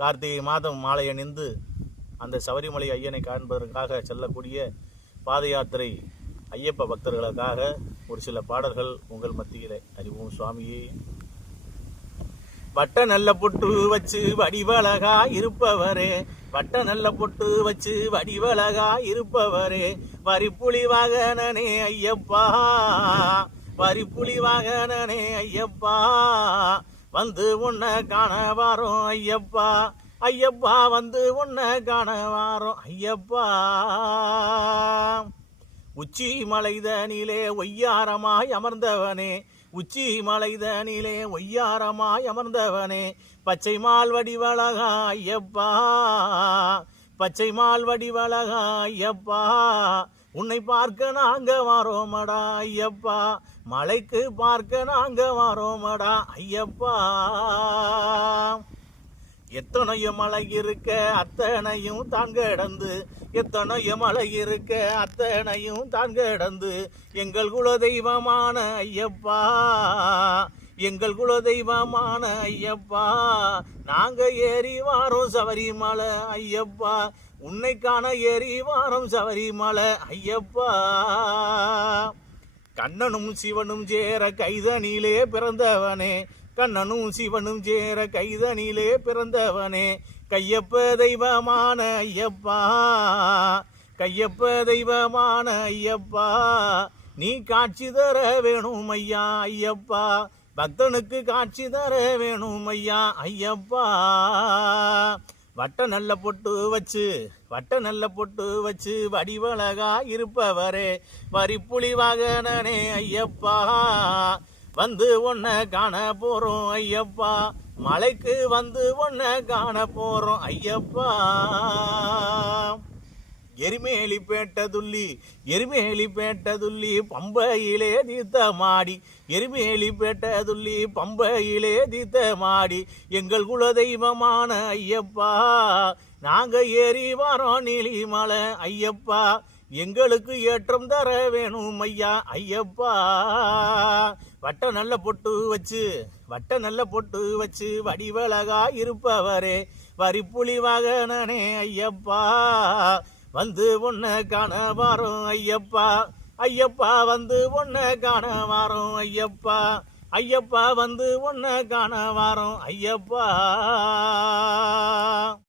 கார்த்திகை மாதம் மாலை அணிந்து அந்த சபரிமலை ஐயனை காண்பதற்காக செல்லக்கூடிய பாத யாத்திரை ஐயப்ப பக்தர்களுக்காக ஒரு சில பாடல்கள் உங்கள் மத்தியிலே. அறிவோம் சுவாமியே. வட்ட நல்ல பொட்டு வச்சு வடிவழகா இருப்பவரே, வட்ட நல்ல பொட்டு வச்சு வடிவழகா இருப்பவரே, வரிப்புலி வாகனனே ஐயப்பா, வரிப்புலி வாகனனே ஐயப்பா, வந்து உன்னை காண வாரோம் ஐயப்பா, ஐயப்பா வந்து உன்னை காண வாரோம் ஐயப்பா. உச்சி மலைதனிலே ஒய்யாரமாய் அமர்ந்தவனே, உச்சி மலைதனிலே ஒய்யாரமாய் அமர்ந்தவனே, பச்சை மால் வடிவழகா ஐயப்பா, பச்சை மால் வடிவழகா ஐயப்பா, உன்னை பார்க்க நாங்க வாரோமடா ஐயப்பா, மலைக்கு பார்க்க நாங்க வாரோமடா ஐயப்பா. எத்தனையோ மலை இருக்க அத்தனையும் தான் கிடந்து, எத்தனையோ மலை இருக்க அத்தனையும் தான் கிடந்து, எங்கள் குலதெய்வமான ஐயப்பா, எங்கள் குலதெய்வமான ஐயப்பா, நாங்க ஏறி வாரோம் சபரிமலை ஐயப்பா, உன்னை காண ஏறி வாரோம் சபரிமலை ஐயப்பா. கண்ணனும் சிவனும் சேர கைதனிலே பிறந்தவனே, கண்ணனும் சிவனும் சேர கைதனிலே பிறந்தவனே, கையப்ப தெய்வமான ஐயப்பா, கையப்ப தெய்வமான ஐயப்பா, நீ காட்சி தர வேணும் ஐயா ஐயப்பா, பக்தனுக்கு காட்சி தர வேணும் ஐயா ஐயப்பா. வட்ட நல்ல பொட்டு வச்சு, வட்ட நல்ல பொட்டு வச்சு வடிவழகா இருப்பவரே, வரிப்புலி வாகனனே ஐயப்பா, வந்து உன்னை காண போறோம் ஐயப்பா, மலைக்கு வந்து உன்னை காண போறோம் ஐயப்பா. எரிமேலி பேட்ட துள்ளி, எரிமேலி பேட்ட துள்ளி பம்பையிலே தீர்த்த மாடி, எரிமேலி பேட்ட துள்ளி பம்பையிலே தீர்த்த மாடி, எங்கள் குலதெய்வமான ஐயப்பா, நாங்க ஏறி வரோம் நீலிமலை ஐயப்பா, எங்களுக்கு ஏற்றம் தர வேணும் ஐயா ஐயப்பா. வட்ட நல்ல பொட்டு வச்சு, வட்ட நல்ல பொட்டு வச்சு வடிவழகா இருப்பவரே, வரிப்புலி வாகனனே ஐயப்பா, வந்து உன்னை காண வாரோம் ஐயப்பா, ஐயப்பா வந்து உன்னை காண வாரோம் ஐயப்பா, ஐயப்பா வந்து உன்னை காண வாரோம் ஐயப்பா.